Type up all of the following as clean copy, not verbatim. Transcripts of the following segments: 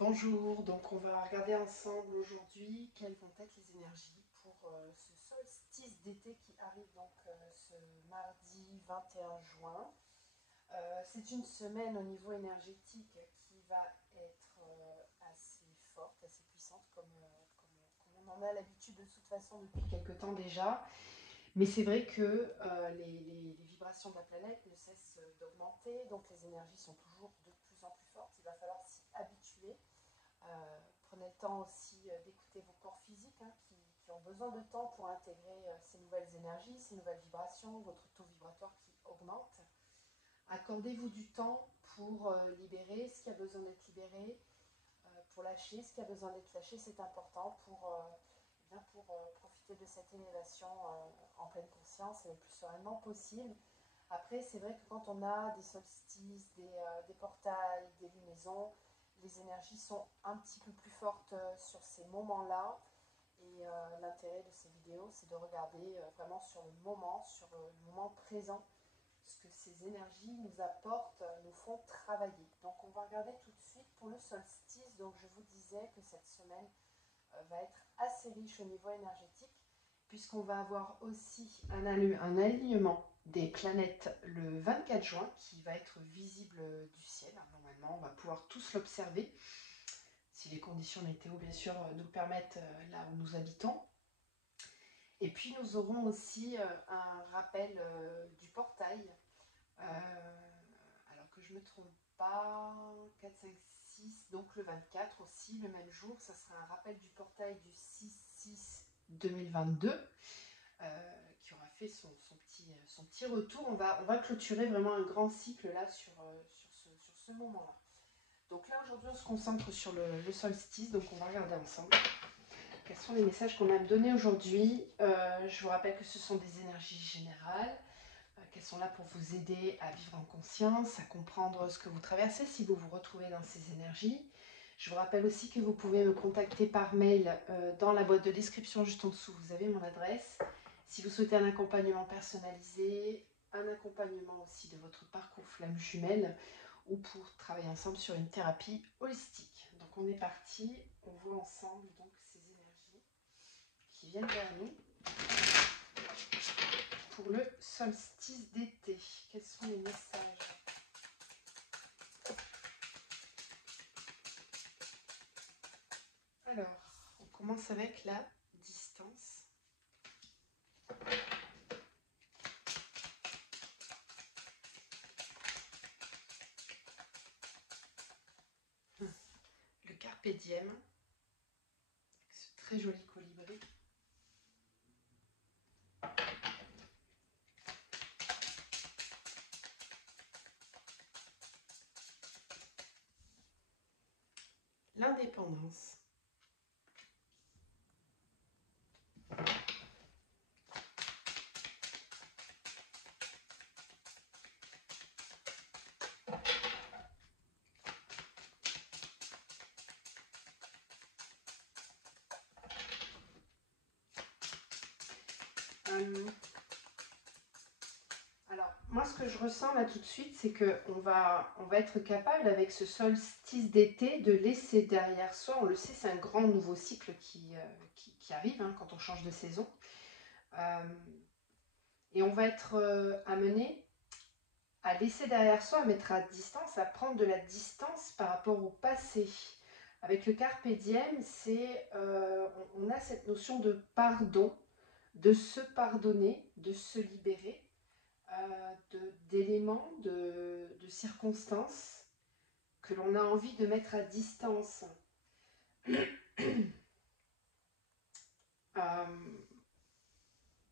Bonjour, donc on va regarder ensemble aujourd'hui quelles vont être les énergies pour ce solstice d'été qui arrive donc ce mardi 21 juin. C'est une semaine au niveau énergétique qui va être assez forte, assez puissante comme on en a l'habitude de toute façon depuis quelques temps déjà. Mais c'est vrai que les vibrations de la planète ne cessent d'augmenter, donc les énergies sont toujours de plus en plus fortes. Il va falloir s'y habituer. Prenez le temps aussi d'écouter vos corps physiques qui ont besoin de temps pour intégrer ces nouvelles énergies, ces nouvelles vibrations, votre taux vibratoire qui augmente. Accordez-vous du temps pour libérer ce qui a besoin d'être libéré, pour lâcher ce qui a besoin d'être lâché. C'est important pour profiter de cette élévation en pleine conscience et le plus sereinement possible. Après, c'est vrai que quand on a des solstices, des portails, des lunaisons, les énergies sont un petit peu plus fortes sur ces moments-là. Et l'intérêt de ces vidéos, c'est de regarder vraiment sur le moment présent, ce que ces énergies nous apportent, nous font travailler. Donc on va regarder tout de suite pour le solstice. Donc je vous disais que cette semaine va être assez riche au niveau énergétique, puisqu'on va avoir aussi un alignement des planètes le 24 juin qui va être visible du ciel. Normalement, on va pouvoir tous l'observer, si les conditions météo, bien sûr, nous le permettent là où nous habitons. Et puis, nous aurons aussi un rappel du portail. Alors que je ne me trompe pas, 4, 5, 6, donc le 24 aussi, le même jour, ça sera un rappel du portail du 6-6-2022 qui aura fait son petit retour. On va clôturer vraiment un grand cycle là sur ce moment-là. Donc là aujourd'hui on se concentre sur le solstice, donc on va regarder ensemble quels sont les messages qu'on a à me donner aujourd'hui. Je vous rappelle que ce sont des énergies générales, qu'elles sont là pour vous aider à vivre en conscience, à comprendre ce que vous traversez si vous vous retrouvez dans ces énergies. Je vous rappelle aussi que vous pouvez me contacter par mail dans la boîte de description juste en dessous, vous avez mon adresse. Si vous souhaitez un accompagnement personnalisé, un accompagnement aussi de votre parcours flamme jumelle ou pour travailler ensemble sur une thérapie holistique. Donc on est parti, on voit ensemble donc ces énergies qui viennent vers nous pour le solstice d'été. Quels sont les messages ? Alors, on commence avec la distance. Le carpe diem, ce très joli colibri. L'indépendance. Alors, moi, ce que je ressens là tout de suite, c'est qu'on va être capable, avec ce solstice d'été, de laisser derrière soi, on le sait, c'est un grand nouveau cycle qui arrive quand on change de saison. Et on va être amené à laisser derrière soi, à mettre à distance, à prendre de la distance par rapport au passé. Avec le carpe diem, on a cette notion de pardon, de se pardonner, de se libérer d'éléments, de circonstances que l'on a envie de mettre à distance.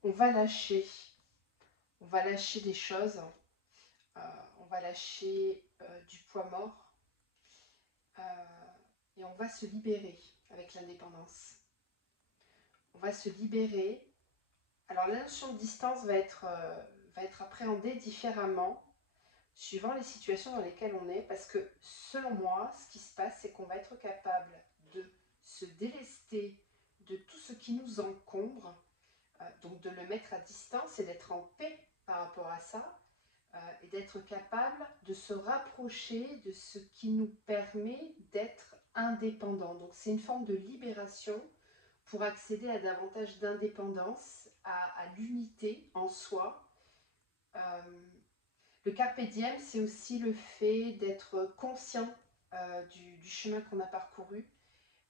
On va lâcher des choses, on va lâcher du poids mort et on va se libérer avec l'indépendance. On va se libérer. Alors la notion de distance va être appréhendée différemment suivant les situations dans lesquelles on est, parce que selon moi, ce qui se passe, c'est qu'on va être capable de se délester de tout ce qui nous encombre, donc de le mettre à distance et d'être en paix par rapport à ça, et d'être capable de se rapprocher de ce qui nous permet d'être indépendant. Donc c'est une forme de libération pour accéder à davantage d'indépendance, à l'unité en soi. Le carpe diem, c'est aussi le fait d'être conscient du chemin qu'on a parcouru,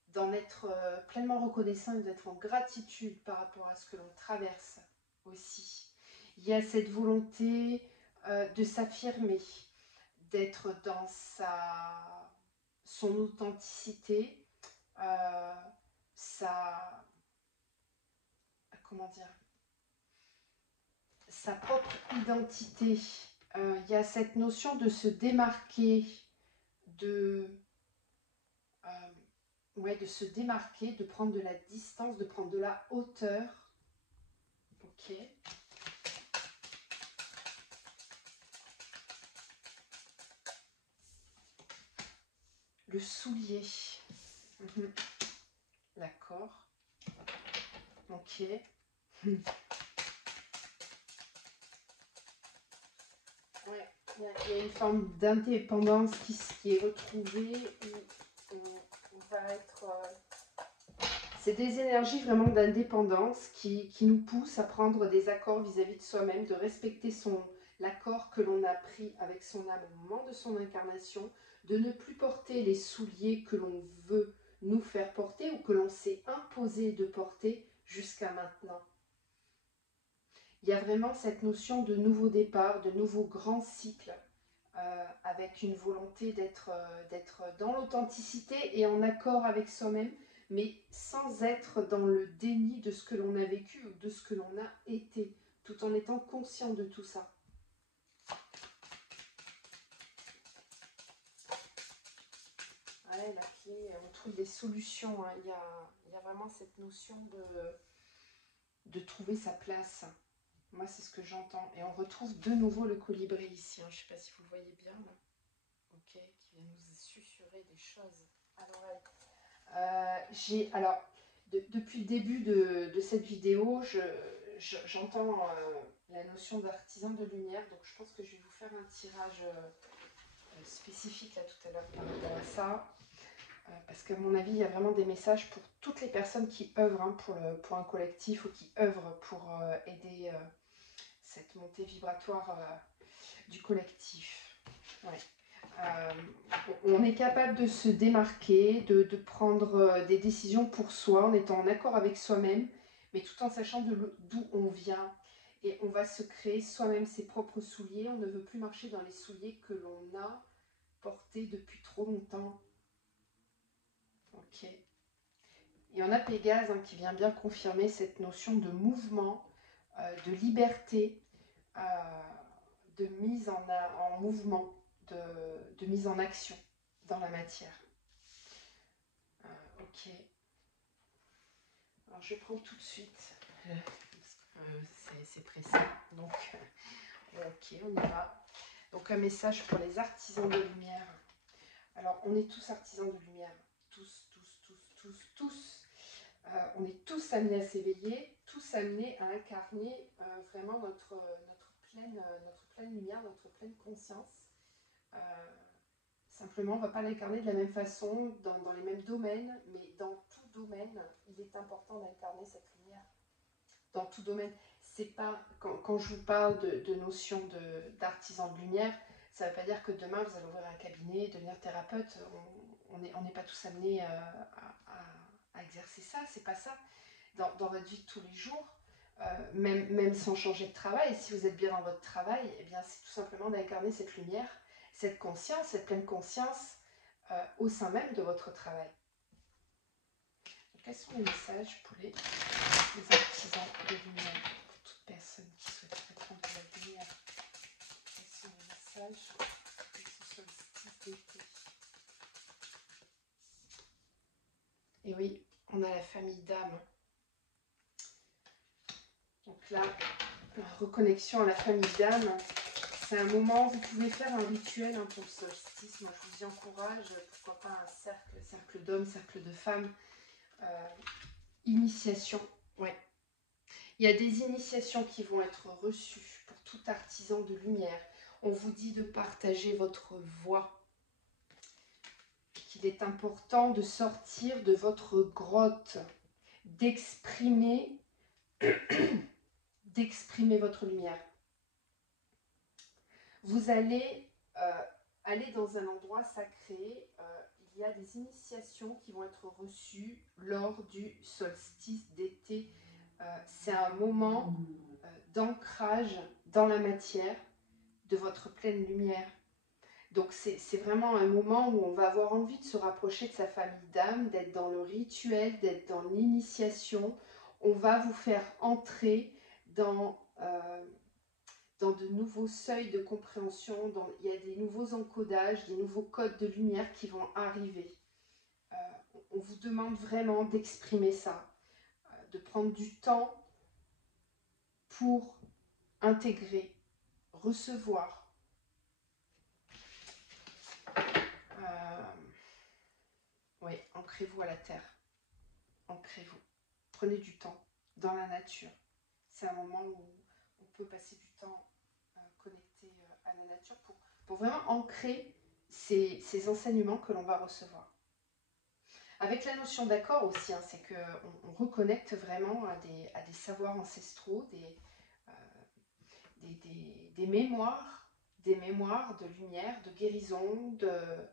d'en être pleinement reconnaissant et d'être en gratitude par rapport à ce que l'on traverse aussi. Il y a cette volonté de s'affirmer, d'être dans son authenticité, comment dire, sa propre identité. Il y a cette notion de se démarquer, de se démarquer, de prendre de la distance, de prendre de la hauteur. Ok. Le soulier. D'accord. Ok. Ouais, il y a une forme d'indépendance qui est retrouvée où on va être... c'est des énergies vraiment d'indépendance qui nous poussent à prendre des accords vis-à-vis de soi-même, de respecter l'accord que l'on a pris avec son âme au moment de son incarnation, de ne plus porter les souliers que l'on veut nous faire porter ou que l'on s'est imposé de porter jusqu'à maintenant. Il y a vraiment cette notion de nouveau départ, de nouveau grand cycle, avec une volonté d'être dans l'authenticité et en accord avec soi-même, mais sans être dans le déni de ce que l'on a vécu ou de ce que l'on a été, tout en étant conscient de tout ça. Ouais, la clé, on trouve des solutions, hein. Il y a vraiment cette notion de trouver sa place. Moi, c'est ce que j'entends. Et on retrouve de nouveau le colibri ici. Hein. Je ne sais pas si vous le voyez bien, là. Ok, qui vient nous susurrer des choses à l'oreille. Alors, depuis le début de cette vidéo, j'entends la notion d'artisan de lumière. Donc, je pense que je vais vous faire un tirage spécifique là tout à l'heure par rapport à ça. Parce qu'à mon avis, il y a vraiment des messages pour toutes les personnes qui œuvrent hein, pour un collectif ou qui œuvrent pour aider cette montée vibratoire du collectif. Ouais. On est capable de se démarquer, de prendre des décisions pour soi en étant en accord avec soi-même, mais tout en sachant d'où on vient. Et on va se créer soi-même ses propres souliers. On ne veut plus marcher dans les souliers que l'on a portés depuis trop longtemps. Ok. Et on a Pégase hein, qui vient bien confirmer cette notion de mouvement, de liberté, de mise en mouvement, de mise en action dans la matière. Ok. Alors je prends tout de suite, c'est pressé. Donc, ok, on y va. Donc un message pour les artisans de lumière. Alors on est tous artisans de lumière, tous. On est tous amenés à s'éveiller, tous amenés à incarner vraiment notre pleine lumière, notre pleine conscience. Simplement, on ne va pas l'incarner de la même façon, dans les mêmes domaines, mais dans tout domaine, il est important d'incarner cette lumière. Dans tout domaine, c'est pas quand je vous parle de notion d'artisan de lumière, ça ne veut pas dire que demain vous allez ouvrir un cabinet, devenir thérapeute. On n'est pas tous amenés à exercer ça, c'est pas ça. Dans votre vie de tous les jours, même sans changer de travail, si vous êtes bien dans votre travail, eh bien c'est tout simplement d'incarner cette lumière, cette conscience, cette pleine conscience au sein même de votre travail. Donc, quels sont les messages pour les artisans de lumière, pour toute personne qui souhaiterait prendre de la lumière? Quels sont les messages pour ce solstice d'été? Et oui, on a la famille d'âme. Donc là, reconnexion à la famille d'âme. C'est un moment, vous pouvez faire un rituel hein, pour le solstice. Moi, je vous y encourage. Pourquoi pas un cercle d'hommes, cercle de femmes. Initiation, ouais. Il y a des initiations qui vont être reçues pour tout artisan de lumière. On vous dit de partager votre voix, qu'il est important de sortir de votre grotte, d'exprimer votre lumière. Vous allez aller dans un endroit sacré. Il y a des initiations qui vont être reçues lors du solstice d'été. C'est un moment d'ancrage dans la matière de votre pleine lumière. Donc c'est vraiment un moment où on va avoir envie de se rapprocher de sa famille d'âme, d'être dans le rituel, d'être dans l'initiation. On va vous faire entrer dans de nouveaux seuils de compréhension. Il y a des nouveaux encodages, des nouveaux codes de lumière qui vont arriver. On vous demande vraiment d'exprimer ça, de prendre du temps pour intégrer, recevoir. Oui, ancrez-vous à la terre. Ancrez-vous. Prenez du temps dans la nature. C'est un moment où on peut passer du temps connecté à la nature pour vraiment ancrer ces enseignements que l'on va recevoir. Avec la notion d'accord aussi, hein, c'est qu'on reconnecte vraiment à des savoirs ancestraux, des mémoires de lumière, de guérison, de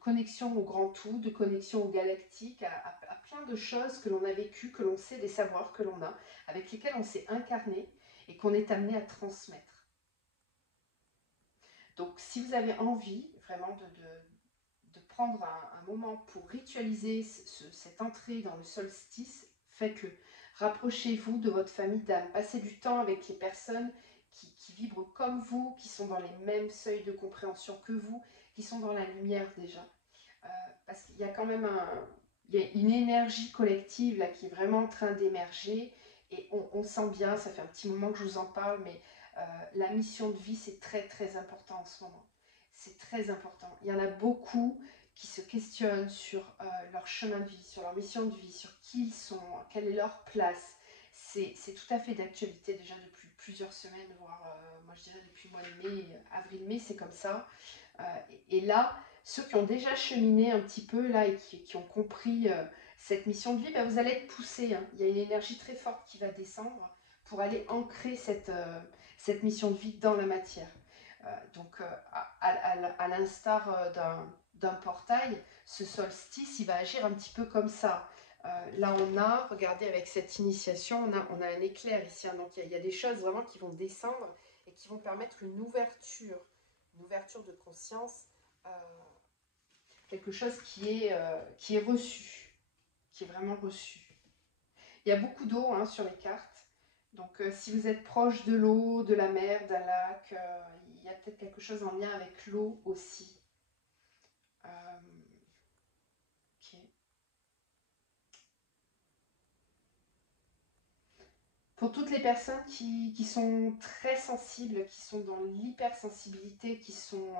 connexion au grand tout, de connexion au galactique, à plein de choses que l'on a vécues, que l'on sait, des savoirs que l'on a, avec lesquels on s'est incarné et qu'on est amené à transmettre. Donc si vous avez envie vraiment de prendre un moment pour ritualiser cette entrée dans le solstice, faites-le. Rapprochez-vous de votre famille d'âme, passez du temps avec les personnes qui vibrent comme vous, qui sont dans les mêmes seuils de compréhension que vous, qui sont dans la lumière déjà. Parce qu'il y a quand même il y a une énergie collective là qui est vraiment en train d'émerger et on sent bien, ça fait un petit moment que je vous en parle, mais la mission de vie c'est très très important en ce moment. C'est très important. Il y en a beaucoup qui se questionnent sur leur chemin de vie, sur leur mission de vie, sur qui ils sont, quelle est leur place. C'est tout à fait d'actualité déjà depuis plusieurs semaines, voire moi je dirais depuis le mois de mai, avril-mai, c'est comme ça. Et là, ceux qui ont déjà cheminé un petit peu là et qui ont compris cette mission de vie, ben, vous allez être poussés. Hein. Il y a une énergie très forte qui va descendre pour aller ancrer cette mission de vie dans la matière. Donc à l'instar d'un portail, ce solstice, il va agir un petit peu comme ça. Là regardez avec cette initiation, on a un éclair ici. Hein, donc il y a des choses vraiment qui vont descendre et qui vont permettre une ouverture de conscience, quelque chose qui est reçu, qui est vraiment reçu. Il y a beaucoup d'eau hein, sur les cartes. Donc si vous êtes proche de l'eau, de la mer, d'un lac, il y a peut-être quelque chose en lien avec l'eau aussi. Ok. Pour toutes les personnes qui sont très sensibles, qui sont dans l'hypersensibilité, qui sont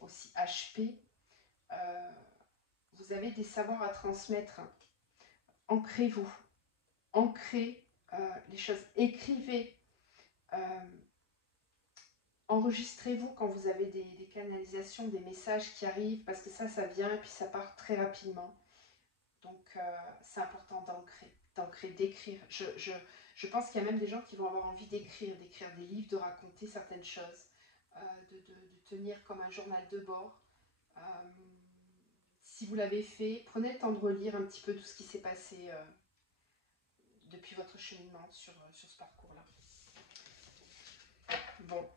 aussi HP, vous avez des savoirs à transmettre. Ancrez-vous. Ancrez les choses. Écrivez. Enregistrez-vous quand vous avez des canalisations, des messages qui arrivent, parce que ça vient et puis ça part très rapidement. Donc c'est important d'ancrer, d'écrire. Je pense qu'il y a même des gens qui vont avoir envie d'écrire des livres, de raconter certaines choses, de tenir comme un journal de bord. Si vous l'avez fait, prenez le temps de relire un petit peu tout ce qui s'est passé depuis votre cheminement sur ce parcours-là. Bon.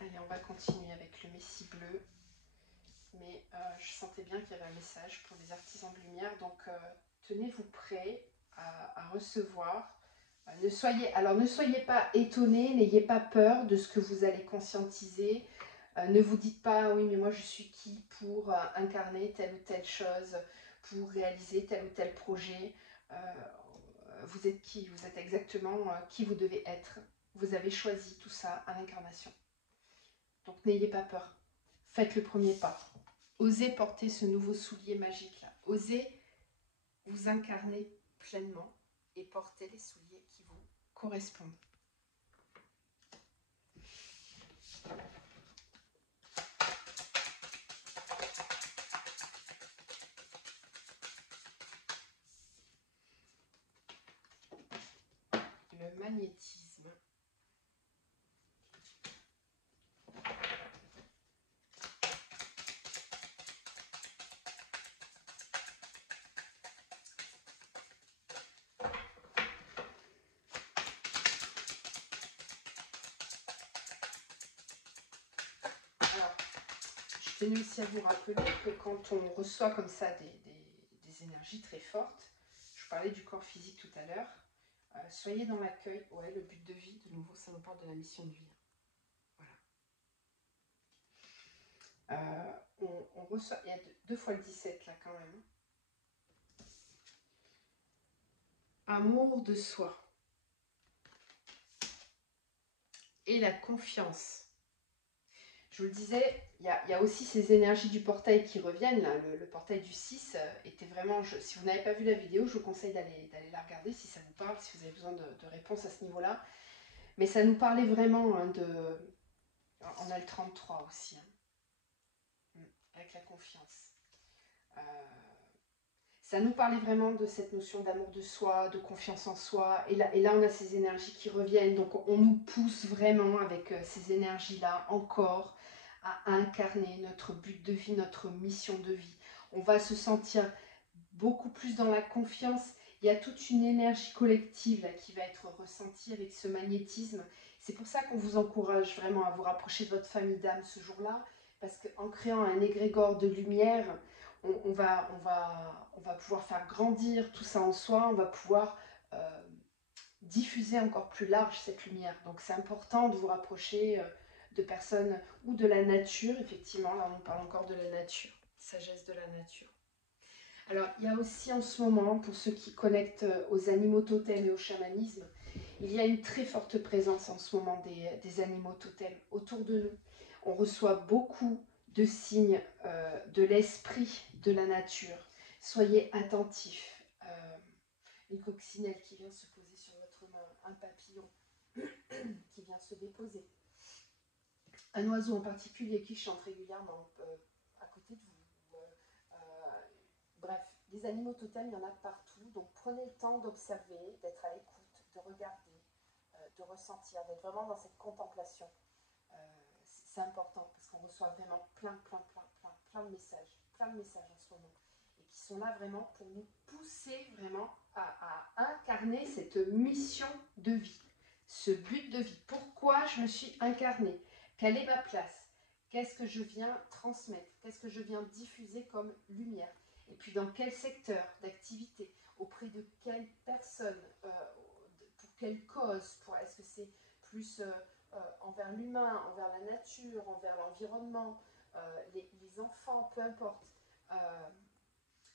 Allez, on va continuer avec le Messie bleu. Mais je sentais bien qu'il y avait un message pour les artisans de lumière. Donc, tenez-vous prêts à recevoir. Ne soyez pas étonnés, n'ayez pas peur de ce que vous allez conscientiser. Ne vous dites pas, oui, mais moi je suis qui pour incarner telle ou telle chose, pour réaliser tel ou tel projet. Vous êtes qui? Vous êtes exactement qui vous devez être. Vous avez choisi tout ça à l'incarnation. Donc n'ayez pas peur. Faites le premier pas. Osez porter ce nouveau soulier magique là. Osez vous incarner pleinement et porter les souliers qui vous correspondent. magnétisme. Alors, je tenais aussi à vous rappeler que quand on reçoit comme ça des énergies très fortes, je vous parlais du corps physique tout à l'heure, soyez dans l'accueil. Ouais, le but de vie, de nouveau, ça nous parle de la mission de vie. Voilà. On reçoit, il y a 2 fois le 17 là quand même. Amour de soi. Et la confiance. Je vous le disais, il y a aussi ces énergies du portail qui reviennent. Là. Le portail du 6 était vraiment... si vous n'avez pas vu la vidéo, je vous conseille d'aller la regarder si ça vous parle, si vous avez besoin de réponses à ce niveau-là. Mais ça nous parlait vraiment hein, de... On a le 33 aussi, hein, avec la confiance. Ça nous parlait vraiment de cette notion d'amour de soi, de confiance en soi. Et là, on a ces énergies qui reviennent. Donc, on nous pousse vraiment avec ces énergies-là encore à incarner notre but de vie, notre mission de vie. On va se sentir beaucoup plus dans la confiance. Il y a toute une énergie collective là, qui va être ressentie avec ce magnétisme. C'est pour ça qu'on vous encourage vraiment à vous rapprocher de votre famille d'âme ce jour-là. Parce qu'en créant un égrégore de lumière, on va pouvoir faire grandir tout ça en soi. On va pouvoir diffuser encore plus large cette lumière. Donc c'est important de vous rapprocher de personnes ou de la nature. Effectivement, là on parle encore de la nature, sagesse de la nature. Alors il y a aussi en ce moment, pour ceux qui connectent aux animaux totems et au chamanisme, il y a une très forte présence en ce moment des animaux totems autour de nous. On reçoit beaucoup de signes de l'esprit de la nature. Soyez attentifs. Une coccinelle qui vient se poser sur votre main, un papillon qui vient se déposer, un oiseau en particulier qui chante régulièrement à côté de vous. Bref, des animaux totems, il y en a partout. Donc prenez le temps d'observer, d'être à l'écoute, de regarder, de ressentir, d'être vraiment dans cette contemplation. C'est important parce qu'on reçoit vraiment plein de messages en ce moment. Et qui sont là vraiment pour nous pousser vraiment à incarner cette mission de vie, ce but de vie. Pourquoi je me suis incarnée? Quelle est ma place? Qu'est-ce que je viens transmettre? Qu'est-ce que je viens diffuser comme lumière? Et puis dans quel secteur d'activité? Auprès de quelle personne? Pour quelle cause? Est-ce que c'est plus envers l'humain, envers la nature, envers l'environnement, les enfants, peu importe,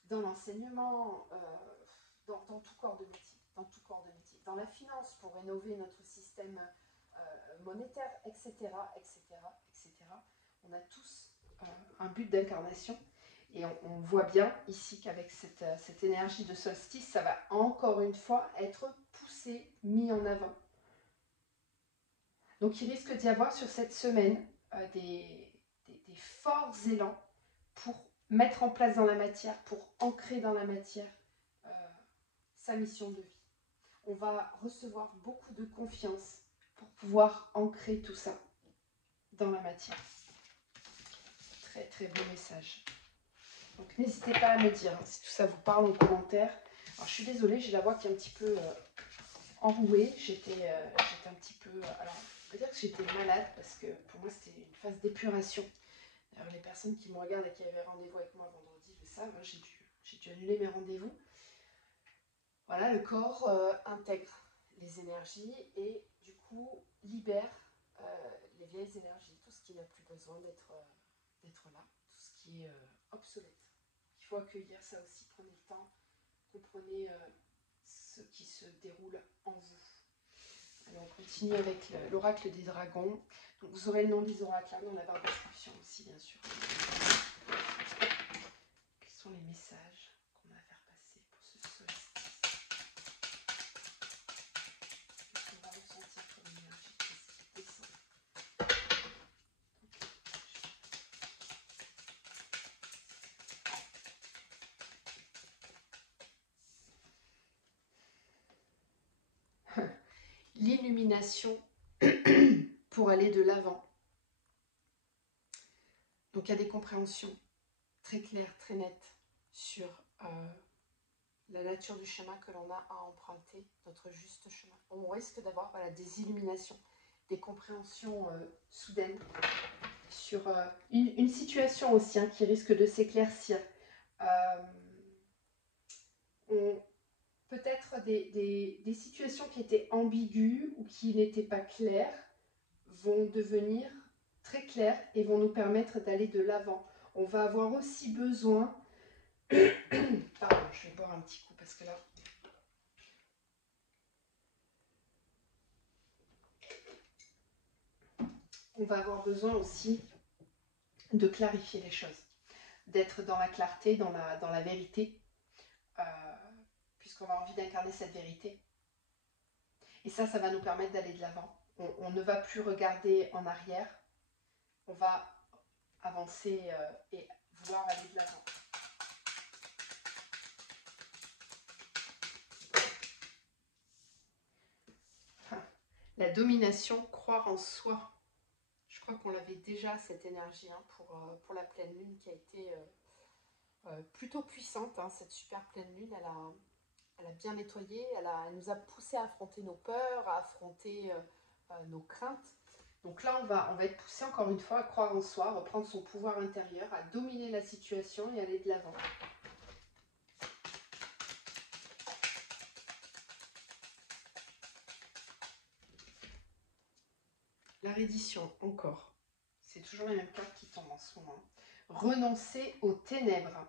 dans l'enseignement, dans tout corps de métier, dans la finance pour rénover notre système monétaire, etc., etc., etc. On a tous un but d'incarnation. Et on voit bien ici qu'avec cette énergie de solstice, ça va encore une fois être poussé, mis en avant. Donc il risque d'y avoir sur cette semaine des forts élans pour mettre en place dans la matière, pour ancrer dans la matière sa mission de vie. On va recevoir beaucoup de confiance pour pouvoir ancrer tout ça dans la matière. Très très beau message. Donc n'hésitez pas à me dire hein, si tout ça vous parle en commentaire. Alors je suis désolée, j'ai la voix qui est un petit peu enrouée. J'étais un petit peu... alors on peut dire que j'étais malade parce que pour moi c'était une phase d'épuration. D'ailleurs les personnes qui me regardent et qui avaient rendez-vous avec moi vendredi le savent, hein, j'ai dû annuler mes rendez-vous. Voilà, le corps intègre les énergies et du coup libère les vieilles énergies, tout ce qui n'a plus besoin d'être là, tout ce qui est obsolète. Il faut accueillir ça aussi, prenez le temps, comprenez ce qui se déroule en vous. Alors on continue avec l'oracle des dragons. Donc, vous aurez le nom des oracles dans la barre de description aussi, bien sûr. Quels sont les messages qu'on a à faire passer pour ce solstice? Qu'est-ce qu'on va ressentir comme énergie qui descend? l'illumination pour aller de l'avant. Donc il y a des compréhensions très claires, très nettes sur la nature du chemin que l'on a à emprunter, notre juste chemin. On risque d'avoir des illuminations, des compréhensions soudaines sur une situation aussi qui risque de s'éclaircir. Peut-être des situations qui étaient ambiguës ou qui n'étaient pas claires vont devenir très claires et vont nous permettre d'aller de l'avant. On va avoir aussi besoin... Pardon, je vais boire un petit coup parce que là... On va avoir besoin aussi de clarifier les choses, d'être dans la clarté, dans la vérité, puisqu'on a envie d'incarner cette vérité. Et ça va nous permettre d'aller de l'avant. On ne va plus regarder en arrière, on va avancer et vouloir aller de l'avant. La domination, croire en soi. Je crois qu'on l'avait déjà, cette énergie, pour la pleine lune qui a été plutôt puissante. Cette super pleine lune, elle a bien nettoyé, elle nous a poussé à affronter nos peurs, à affronter nos craintes. Donc là, on va être poussé encore une fois à croire en soi, à reprendre son pouvoir intérieur, à dominer la situation et aller de l'avant. La reddition, encore. C'est toujours la même carte qui tombe en ce moment. Renoncer aux ténèbres.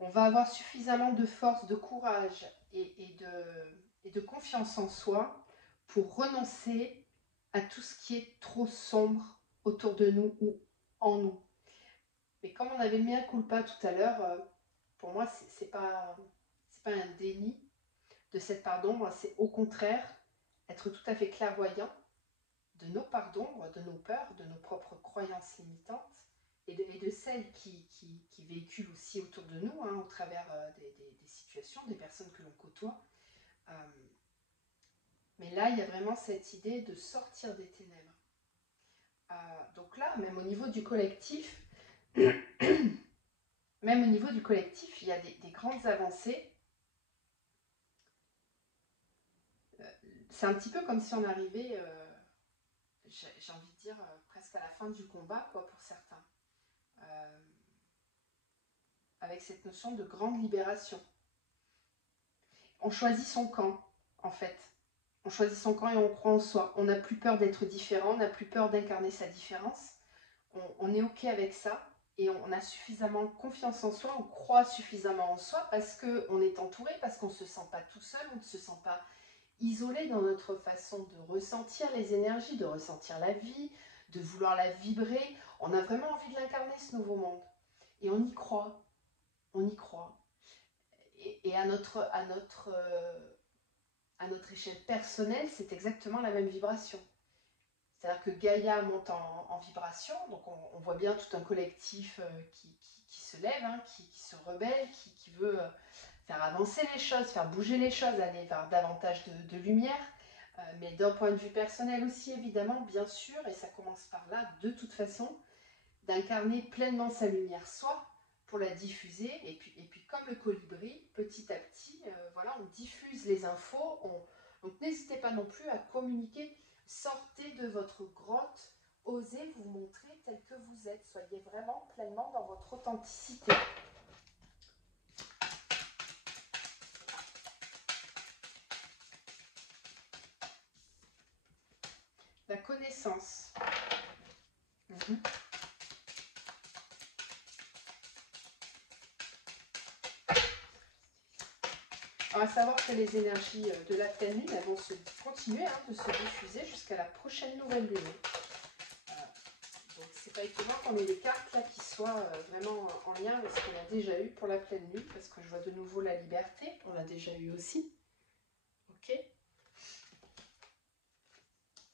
On va avoir suffisamment de force, de courage et de confiance en soi pour renoncer à tout ce qui est trop sombre autour de nous ou en nous. Mais comme on avait mis un culpa tout à l'heure, pour moi, c'est pas un déni de cette part d'ombre, c'est au contraire être tout à fait clairvoyant de nos parts d'ombre, de nos peurs, de nos propres croyances limitantes et de celles qui véhiculent aussi autour de nous, au travers des situations, des personnes que l'on côtoie. Mais là, il y a vraiment cette idée de sortir des ténèbres. Donc là, même au niveau du collectif, il y a des grandes avancées. C'est un petit peu comme si on arrivait, j'ai envie de dire, presque à la fin du combat, quoi, pour certains. Avec cette notion de grande libération. On choisit son camp, en fait. On choisit son camp et on croit en soi. On n'a plus peur d'être différent, on n'a plus peur d'incarner sa différence. On est OK avec ça et on a suffisamment confiance en soi, on croit suffisamment en soi parce qu'on est entouré, parce qu'on ne se sent pas tout seul, on ne se sent pas isolé dans notre façon de ressentir les énergies, de ressentir la vie, de vouloir la vibrer. On a vraiment envie de l'incarner, ce nouveau monde. Et on y croit. On y croit. Et à notre échelle personnelle, c'est exactement la même vibration. C'est-à-dire que Gaïa monte en vibration, donc on voit bien tout un collectif qui se lève, qui se rebelle, qui veut faire avancer les choses, faire bouger les choses, aller vers davantage de lumière, mais d'un point de vue personnel aussi, évidemment, bien sûr, et ça commence par là, de toute façon, d'incarner pleinement sa lumière soi, pour la diffuser, et puis comme le colibri, petit à petit, voilà, on diffuse les infos, donc n'hésitez pas non plus à communiquer, sortez de votre grotte, osez vous montrer tel que vous êtes, soyez vraiment pleinement dans votre authenticité. La connaissance. On va savoir que les énergies de la pleine lune, elles vont continuer de se diffuser jusqu'à la prochaine nouvelle lune. Donc c'est pas étonnant qu'on ait des cartes là qui soient vraiment en lien avec ce qu'on a déjà eu pour la pleine lune, parce que je vois de nouveau la liberté, on l'a déjà eu aussi. Ok.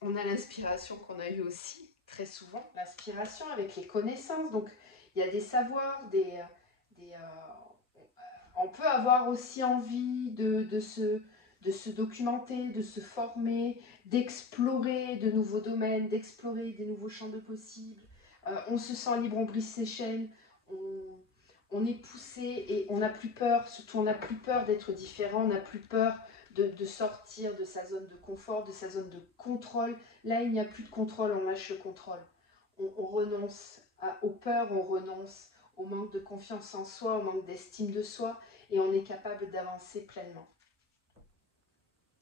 On a l'inspiration qu'on a eue aussi, très souvent, l'inspiration avec les connaissances. Donc il y a des savoirs, on peut avoir aussi envie de se de se documenter, de se former, d'explorer de nouveaux domaines, d'explorer des nouveaux champs de possibles. On se sent libre, on brise ses chaînes, on est poussé et on n'a plus peur, surtout on n'a plus peur d'être différent, on n'a plus peur de sortir de sa zone de confort, de sa zone de contrôle. Là, il n'y a plus de contrôle, on lâche le contrôle. On renonce aux peurs, on renonce au manque de confiance en soi, au manque d'estime de soi, et on est capable d'avancer pleinement.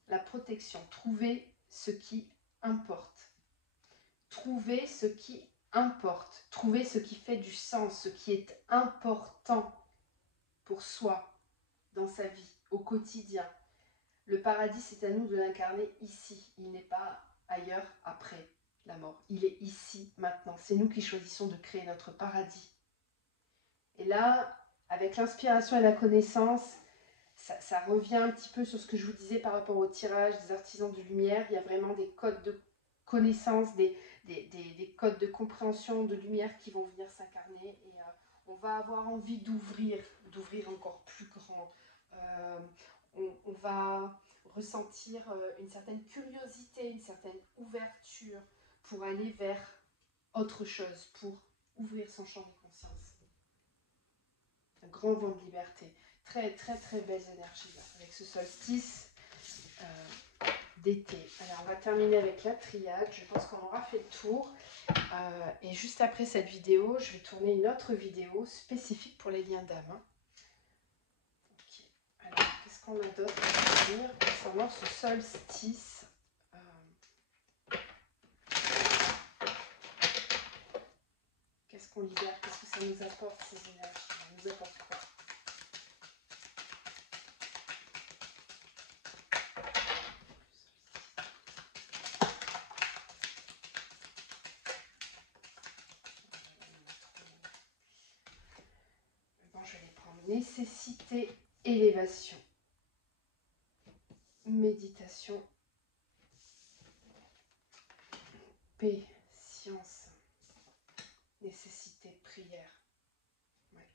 La protection, trouver ce qui importe. Trouver ce qui importe. Trouver ce qui fait du sens, ce qui est important pour soi, dans sa vie, au quotidien. Le paradis, c'est à nous de l'incarner ici. Il n'est pas ailleurs après la mort. Il est ici, maintenant. C'est nous qui choisissons de créer notre paradis. Et là, avec l'inspiration et la connaissance, ça revient un petit peu sur ce que je vous disais par rapport au tirage des artisans de lumière. Il y a vraiment des codes de connaissance, des codes de compréhension de lumière qui vont venir s'incarner. Et on va avoir envie d'ouvrir encore plus grand. On va ressentir une certaine curiosité, une certaine ouverture pour aller vers autre chose, pour ouvrir son champ de conscience. Un grand vent de liberté. Très très très belles énergies là, avec ce solstice d'été. Alors on va terminer avec la triade. Je pense qu'on aura fait le tour. Et juste après cette vidéo, je vais tourner une autre vidéo spécifique pour les liens d'âme. Ok. Alors qu'est-ce qu'on a d'autre à dire concernant ce solstice? Qu'est-ce qu'on libère? Qu'est-ce que ça nous apporte, ces énergies? Ça nous apporte quoi? Bon, je vais les prendre. Nécessité, élévation. Méditation. Paix, science. Nécessité, prière. Ouais.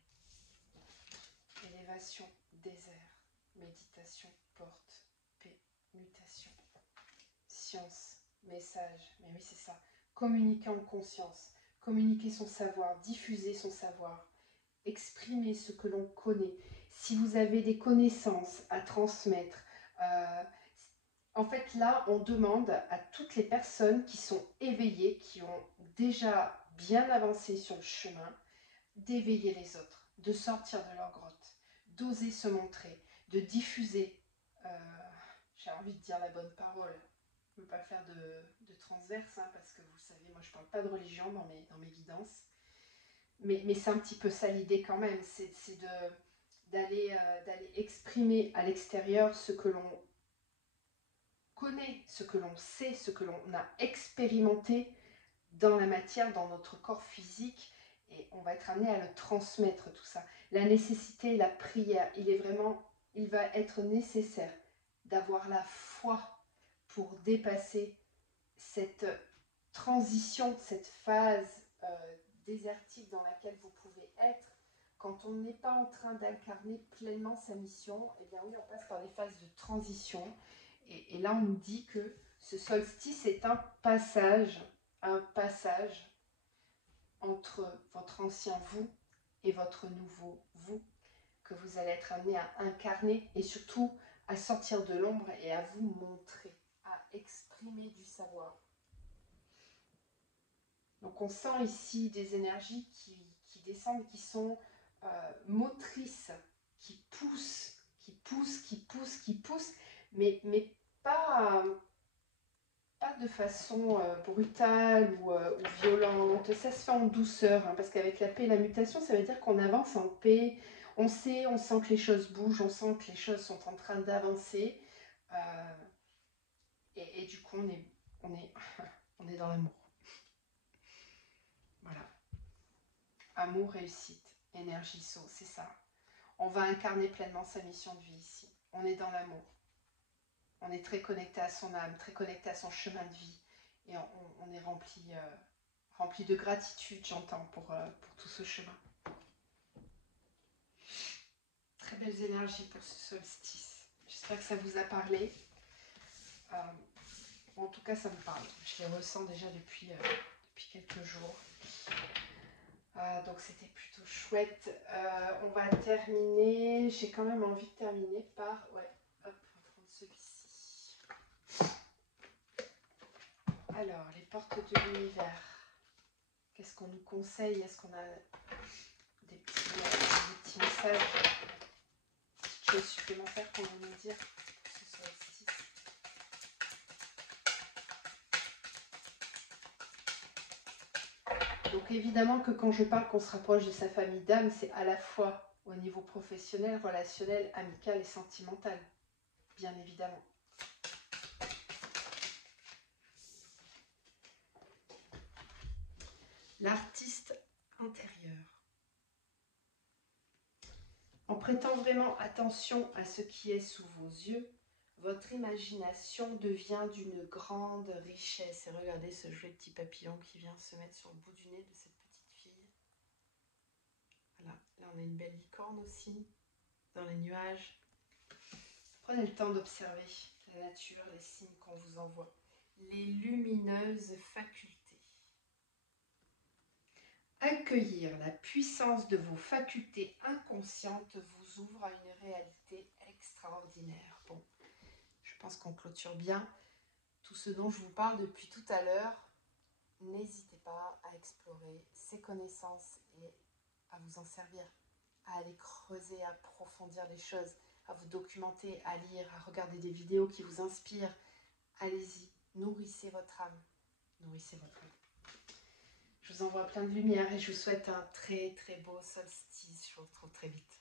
Élévation, désert. Méditation, porte. Paix, mutation. Science, message. Mais oui, c'est ça. Communiquer en conscience. Communiquer son savoir. Diffuser son savoir. Exprimer ce que l'on connaît. Si vous avez des connaissances à transmettre, en fait là on demande à toutes les personnes qui sont éveillées, qui ont déjà bien avancé sur le chemin, d'éveiller les autres, de sortir de leur grotte, d'oser se montrer, de diffuser, j'ai envie de dire la bonne parole. Je ne veux pas faire de transverse, hein, parce que vous savez, moi je ne parle pas de religion dans mes guidances. Mais c'est un petit peu ça l'idée quand même, c'est d'aller exprimer à l'extérieur ce que l'on connaît, ce que l'on sait, ce que l'on a expérimenté dans la matière, dans notre corps physique, et on va être amené à le transmettre tout ça. La nécessité, la prière, il va être nécessaire d'avoir la foi pour dépasser cette transition, cette phase désertique dans laquelle vous pouvez être. Quand on n'est pas en train d'incarner pleinement sa mission, eh bien oui, on passe par des phases de transition. Et là, on nous dit que ce solstice est un passage entre votre ancien vous et votre nouveau vous, que vous allez être amené à incarner et surtout à sortir de l'ombre et à vous montrer, à exprimer du savoir. Donc on sent ici des énergies qui descendent, qui sont motrices, qui poussent, mais pas de façon brutale ou violente. Ça se fait en douceur, hein, parce qu'avec la paix et la mutation, ça veut dire qu'on avance en paix. On sent que les choses bougent, on sent que les choses sont en train d'avancer. Et du coup, on est dans l'amour. Voilà. Amour, réussite, énergie, saut, c'est ça. On va incarner pleinement sa mission de vie ici. On est dans l'amour. On est très connecté à son âme, très connecté à son chemin de vie. Et on est rempli de gratitude, j'entends, pour tout ce chemin. Très belles énergies pour ce solstice. J'espère que ça vous a parlé. En tout cas, ça me parle. Je les ressens déjà depuis quelques jours. Donc c'était plutôt chouette. On va terminer. J'ai quand même envie de terminer par... Ouais, hop, on va prendre celui-ci. Alors, les portes de l'univers. Qu'est-ce qu'on nous conseille? Est-ce qu'on a des petits messages, des petites choses supplémentaires qu'on veut nous dire pour ce solstice? Donc évidemment que quand je parle qu'on se rapproche de sa famille d'âme, c'est à la fois au niveau professionnel, relationnel, amical et sentimental, bien évidemment. L'artiste intérieur. En prêtant vraiment attention à ce qui est sous vos yeux, votre imagination devient d'une grande richesse. Et regardez ce joli petit papillon qui vient se mettre sur le bout du nez de cette petite fille. Voilà, là on a une belle licorne aussi, dans les nuages. Prenez le temps d'observer la nature, les signes qu'on vous envoie. Les lumineuses facultés. Accueillir la puissance de vos facultés inconscientes vous ouvre à une réalité extraordinaire. Bon, je pense qu'on clôture bien tout ce dont je vous parle depuis tout à l'heure. N'hésitez pas à explorer ces connaissances et à vous en servir, à aller creuser, à approfondir les choses, à vous documenter, à lire, à regarder des vidéos qui vous inspirent. Allez-y, nourrissez votre âme. Nourrissez votre âme. Je vous envoie plein de lumière et je vous souhaite un très très beau solstice. Je vous retrouve très vite.